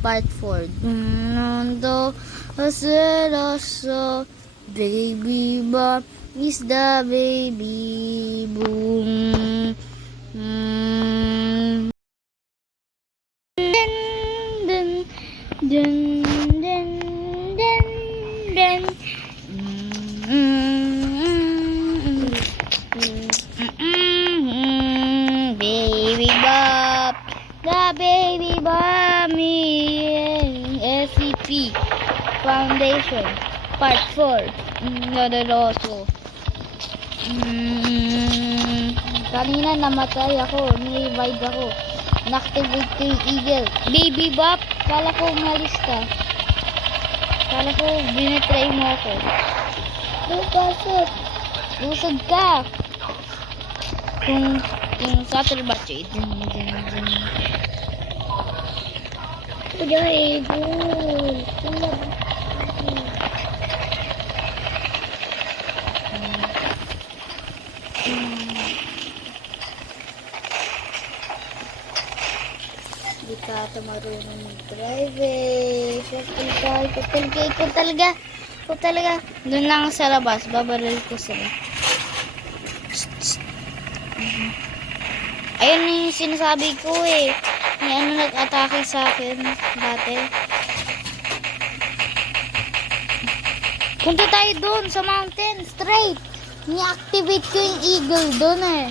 Part 4. Mundo seroso, baby bump is the baby boom. Dun, dun, dun, dun, dun, dun. Baby bump, the baby bummy, SCP Foundation Part 4. Nodoroso. Kanina namatay ako, ni-revive ako. Na-activate ko yung eagle. Baby bop, kala ko umalis ka. Kala ko binitry mo ako. Lusog. Lusog ka. Kung yung Saturday batch, Kuya Eagle. Hindi ka ata marunong mag-drive eh. Ikot talaga. Doon lang sa labas. Babaril ko sila. Ayun yung sinasabi ko eh. May ano nag-atake sa akin dati. Punta tayo doon sa mountain. Straight. Ni-activate ko yung eagle doon eh.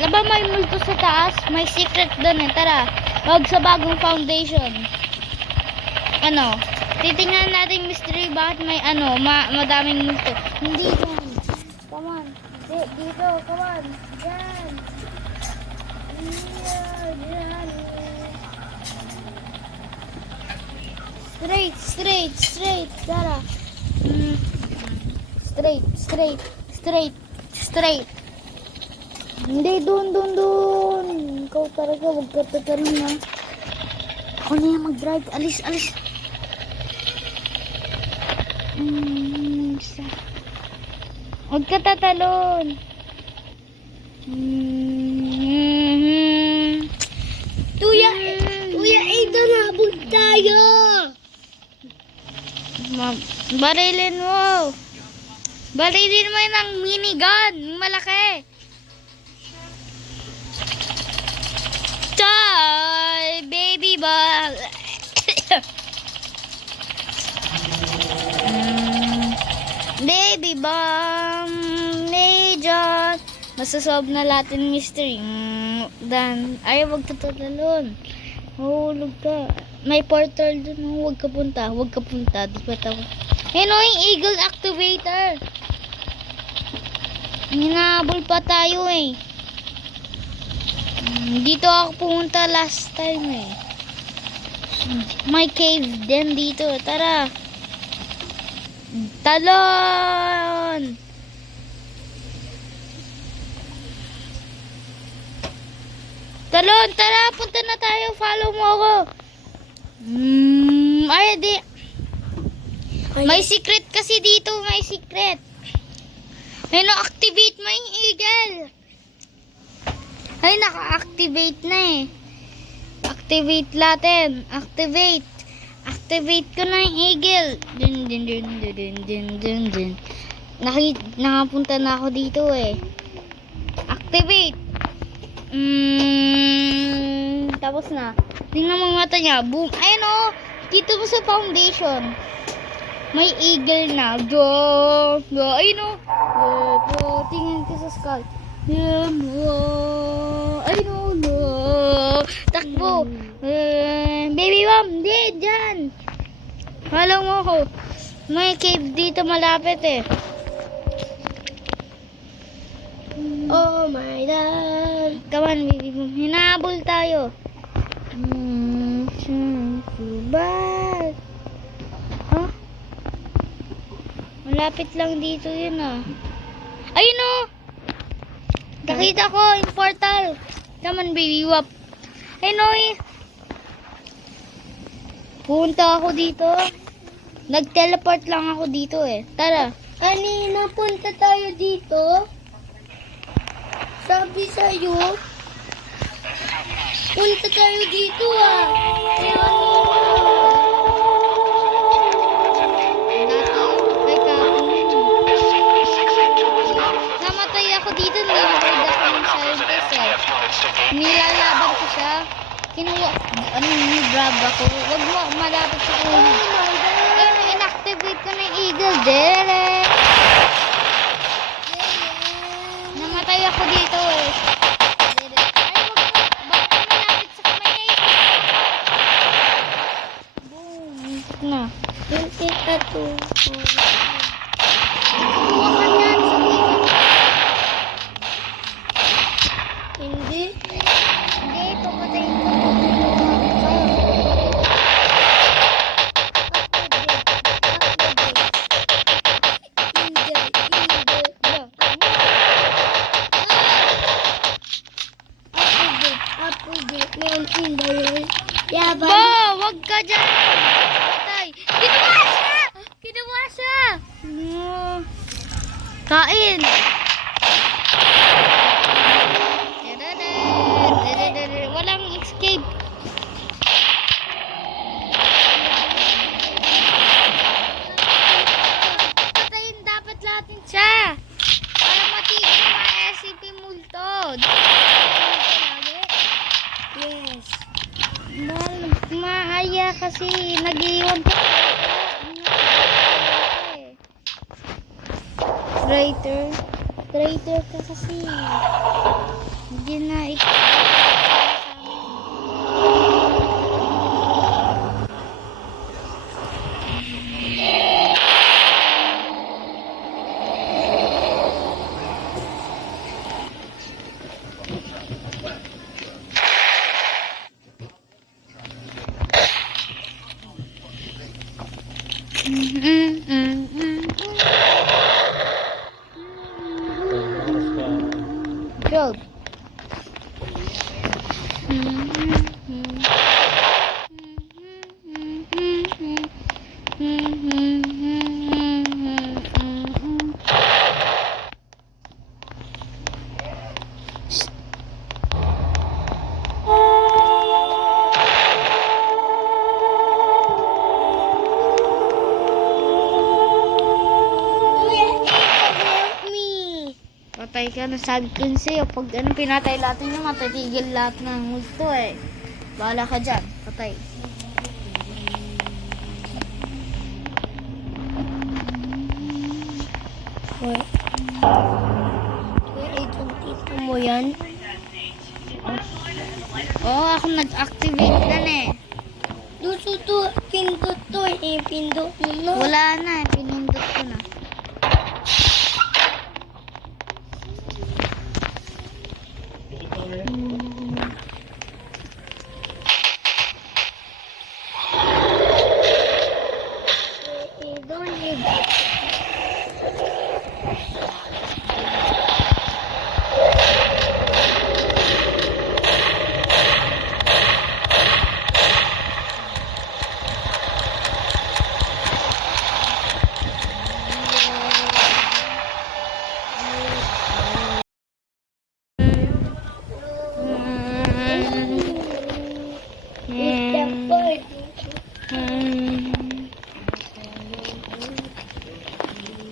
Laba may multo sa taas. May secret doon eh. Tara. Wag sa bagong foundation. Ano? Titingnan natin mystery bakit may ano. Madaming multo. Hindi dyan. Come on. Dito. Come on. Dyan. Straight. Tara. Straight. Hindi, doon. Ikaw talaga, wag ka tatalon ha. Ako na yung mag-drive. Alis. Wag ka tatalon. Tuya, ito na, abog tayo. Barilin mo yun ng minigun, malaki. Toy, baby ball. Baby bomb, Legion. Masasolve na lahat ng mystery. Dan, wag ka tatalon. Mahulog ka. May portal dun. Huwag ka punta. Di pa tawag. Yung eagle activator. Hinabol pa tayo eh. Dito ako pumunta last time eh. May cave din dito. Tara. Talon! Tara. Punta na tayo. Follow mo ako. Di. May secret kasi dito. May secret. May na-activate mo yung eagle. Naka-activate na eh. Activate natin. Activate ko na yung eagle. Dun. Nakapunta na ako dito eh. Activate. Tapos na. Tingnan mo mata niya. Boom. Ayun o. Dito mo sa foundation. May eagle na. Ayun o. Tingnan ko sa skull. Ayun o. Takbo. Baby mom. Di. Dyan. Follow mo ko. May cave dito malapit eh. Oh my God. Come on, baby boom. Hinabol tayo. Bad. Huh? Malapit lang dito yun ah. Ayun o. Nakita ko yung portal. Come on, baby wap. Ayun o eh. Punta ako dito. Nag-teleport lang ako dito eh. Tara. Kanina punta tayo dito. Sabi sa'yo, punta tayo dito ah. Kaya ano yung brag ako. Huwag mo malapit sa ulo. Eh, inactivate ko na yung eagle. Dere. Namatay ako dito eh. Ay, wag mo. Bakit malapit sa kamay niya ito? Boom. Muntik na. Yung tita to. Kukuha ka niyan sa eagle. Hindi. Hindi, papatayin ko. Papatayin ka. Yabang. Ba, wag ka dyan. Patay. Ginawa siya. Ginawa siya. Kain. Walang escape. Patayin dapat natin siya. Para matigil yung mga SCP multod. Yes. Maaya kasi nag-iwan ka. Traitor. Traitor ka kasi. Hindi na ikaw. Good. Help me. Patay ka na, sabi ko yun sa'yo. Pag ano, pinatay natin yung matatigil lahat ng multo eh. Bahala ka dyan. Patay. Wait. Wait, yung tito mo yan? Oo, ako nag-activate na eh. Gusto to, pindot to eh. Pindot mo na. Wala na eh, pinindot ko na. Don't need.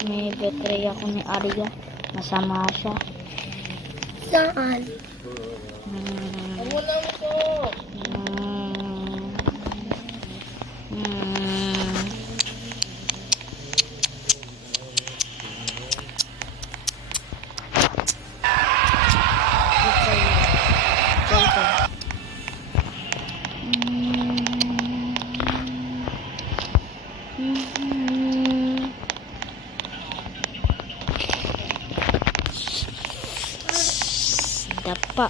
May betray ako ni Arya. Masama siya. Saan? Dapa.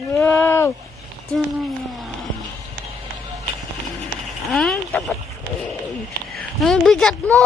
Wow! Ito na yan. Ang tapat. Ang bigat mo!